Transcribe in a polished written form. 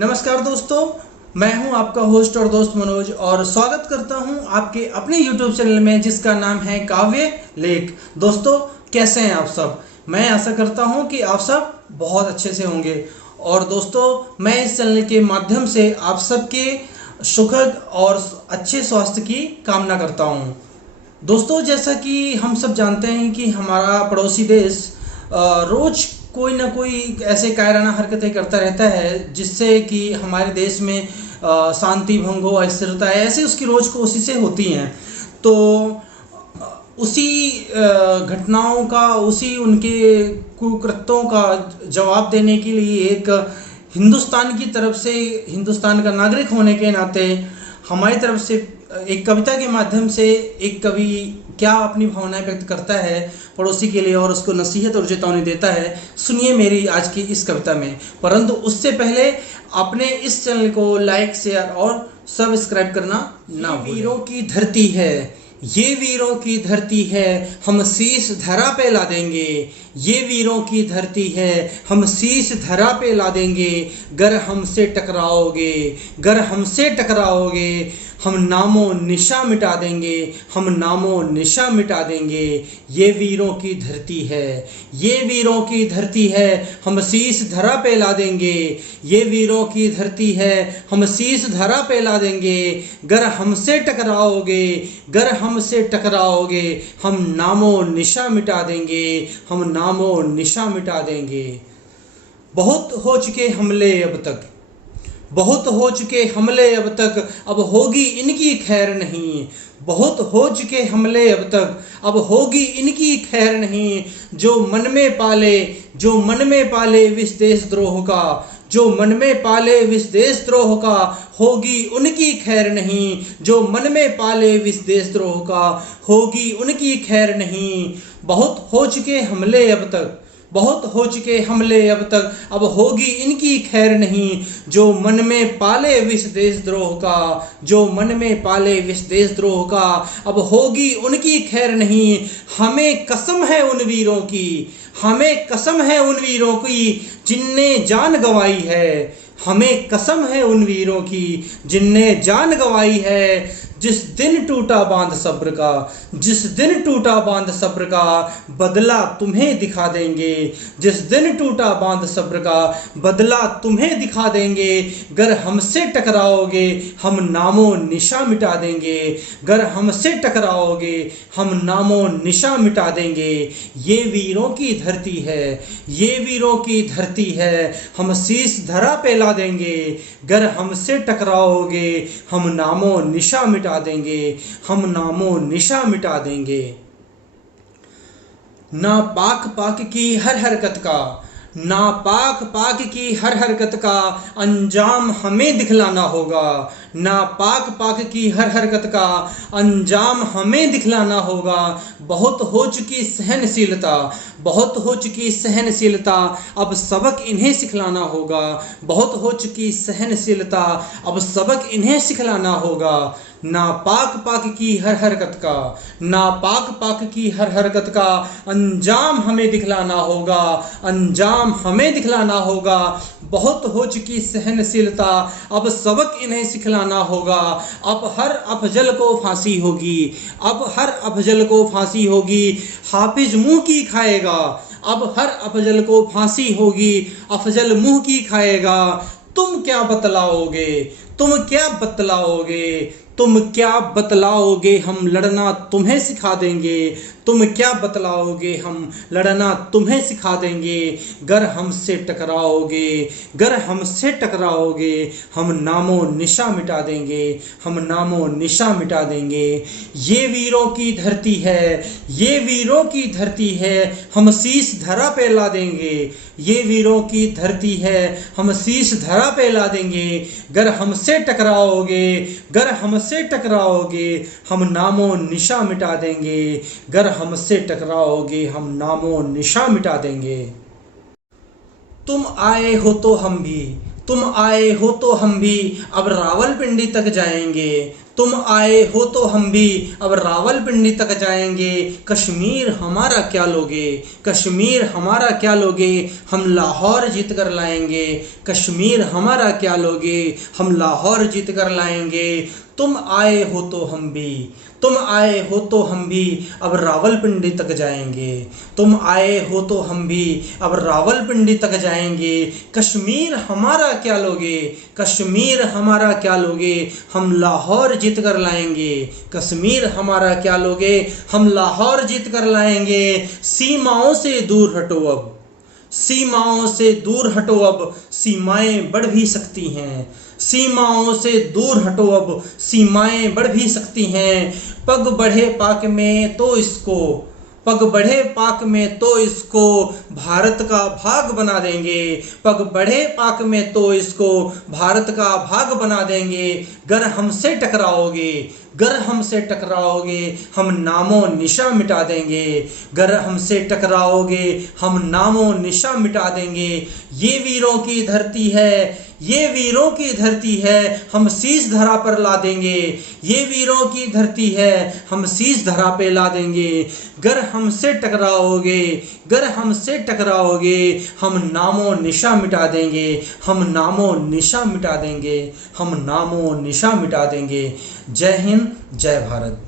नमस्कार दोस्तों, मैं हूं आपका होस्ट और दोस्त मनोज और स्वागत करता हूं आपके अपने YouTube चैनल में जिसका नाम है काव्य लेख। दोस्तों, कैसे हैं आप सब? मैं आशा करता हूं कि आप सब बहुत अच्छे से होंगे। और दोस्तों, मैं इस चैनल के माध्यम से आप सबके सुखद और अच्छे स्वास्थ्य की कामना करता हूं। दोस्तों, जैसा कि हम सब जानते हैं कि हमारा पड़ोसी देश रोज कोई ना कोई ऐसे कायराना हरकतें करता रहता है जिससे कि हमारे देश में शांति भंग हो, अस्थिरता है, ऐसे उसकी रोज कोशिशें होती हैं। तो उसी घटनाओं का, उसी उनके कुकृत्यों का जवाब देने के लिए एक हिंदुस्तान की तरफ से, हिंदुस्तान का नागरिक होने के नाते हमारी तरफ से एक कविता के माध्यम से एक कवि क्या अपनी भावनाएं व्यक्त करता है पड़ोसी के लिए और उसको नसीहत और चेतावनी देता है, सुनिए मेरी आज की इस कविता में। परंतु उससे पहले अपने इस चैनल को लाइक, शेयर और सब्सक्राइब करना ना भूलें। वीरों की धरती है, ये वीरों की धरती है, हम शीश धरा पे ला देंगे। ये वीरों की धरती है, हम शीश धरा पे ला देंगे। गर हमसे टकराओगे, गर हमसे टकराओगे, हम नामो निशा मिटा देंगे, हम नामो निशा मिटा देंगे। ये वीरों की धरती है, ये वीरों की धरती है, हम शीश धरा पे ला देंगे। ये वीरों की धरती है, हम शीश धरा पे ला देंगे। गर हमसे टकराओगे, गर हमसे टकराओगे, हम नामो निशा मिटा देंगे, हम नामो निशा मिटा देंगे। बहुत हो चुके हमले अब तक, बहुत हो चुके हमले अब तक, अब होगी इनकी खैर नहीं। बहुत हो चुके हमले अब तक, अब होगी इनकी खैर नहीं। जो मन में पाले, जो मन में पाले विष देशद्रोह का, जो मन में पाले विष देशद्रोह का, होगी उनकी खैर नहीं। जो मन में पाले विष देशद्रोह का, होगी उनकी खैर नहीं। बहुत हो चुके हमले अब तक, बहुत हो चुके हमले अब तक, अब होगी इनकी खैर नहीं। जो मन में पाले विष देशद्रोह का, जो मन में पाले विष देशद्रोह का, अब होगी उनकी खैर नहीं। हमें कसम है उन वीरों की, हमें कसम है उन वीरों की जिनने जान गंवाई है। हमें कसम है उन वीरों की जिनने जान गंवाई है। जिस दिन टूटा बांध सब्र का, जिस दिन टूटा बांध सब्र का, बदला तुम्हें दिखा देंगे। जिस दिन टूटा बांध सब्र का, बदला तुम्हें दिखा देंगे। गर हमसे टकराओगे, हम नामो निशा मिटा देंगे। गर हमसे टकराओगे, हम नामो निशा मिटा देंगे। ये वीरों की धरती है, ये वीरों की धरती है, हम शीश धरा पे ला देंगे। गर हमसे टकराओगे, हम नामो निशा मिटा देंगे, हम नामो निशा मिटा देंगे। ना पाक पाक की हर हरकत का, ना पाक पाक की हर हरकत का अंजाम हमें दिखलाना होगा। ना पाक पाक की हर हरकत का अंजाम हमें दिखलाना होगा। बहुत हो चुकी सहनशीलता, बहुत हो चुकी सहनशीलता, अब सबक इन्हें सिखलाना होगा। बहुत हो चुकी सहनशीलता, अब सबक इन्हें सिखलाना होगा। ना पाक पाक की हर हरकत का, ना पाक पाक की हर हरकत का अंजाम हमें दिखलाना होगा, अंजाम हमें दिखलाना होगा। बहुत हो चुकी सहनशीलता, अब सबक इन्हें सिखलाना होगा। अब हर अफजल को फांसी होगी, अब हर अफजल को फांसी होगी, हाफिज मुंह की खाएगा। अब हर अफजल को फांसी होगी, अफजल मुंह की खाएगा। तुम क्या बतलाओगे, तुम क्या बतलाओगे, तुम क्या बतलाओगे, हम लड़ना तुम्हें सिखा देंगे। तुम क्या बतलाओगे, हम लड़ना तुम्हें सिखा देंगे। गर हमसे टकराओगे, गर हमसे टकराओगे, हम नामो निशा मिटा देंगे, हम नामो निशा मिटा देंगे। ये वीरों की धरती है, ये वीरों की धरती है, हम शीश धरा पे ला देंगे। ये वीरों की धरती है, हम शीश धरा पे ला देंगे। गर हमसे टकराओगे, गर हमसे टकराओगे, हम नामो निशा मिटा देंगे। गर हमसे टकराओगे, हम नामो निशा मिटा देंगे। तुम आए हो तो हम भी, तुम आए हो तो हम भी अब रावलपिंडी तक जाएंगे। तुम आए हो तो हम भी अब रावलपिंडी तक जाएंगे। कश्मीर हमारा क्या लोगे, कश्मीर हमारा क्या लोगे, हम लाहौर जीत कर लाएंगे। कश्मीर हमारा क्या लोगे, हम लाहौर जीत कर लाएंगे। तुम आए हो तो हम भी, तुम आए हो तो हम भी अब रावलपिंडी तक जाएंगे। तुम आए हो तो हम भी अब रावलपिंडी तक जाएंगे। कश्मीर हमारा क्या लोगे, कश्मीर हमारा क्या लोगे, हम लाहौर जीत कर लाएंगे। कश्मीर हमारा क्या लोगे, हम लाहौर जीत कर लाएंगे। सीमाओं से दूर हटो अब, सीमाओं से दूर हटो अब, सीमाएं बढ़ भी सकती हैं। सीमाओं से दूर हटो अब, सीमाएं बढ़ भी सकती हैं। पग बढ़े पाक में तो इसको, पग बढ़े पाक में तो इसको भारत का भाग बना देंगे। पग बढ़े पाक में तो इसको भारत का भाग बना देंगे। गर हमसे टकराओगे, गर हमसे टकराओगे, हम नामो निशा मिटा देंगे। गर हमसे टकराओगे, हम नामो निशा मिटा देंगे। ये वीरों की धरती है, ये वीरों की धरती है, हम शीश धरा पर ला देंगे। ये वीरों की धरती है, हम शीश धरा पे ला देंगे। गर हमसे टकराओगे, गर हमसे टकराओगे, हम नामो निशा मिटा देंगे। हम नामो निशा मिटा देंगे, हम नामो निशा मिटा देंगे। जय हिंद, जय भारत।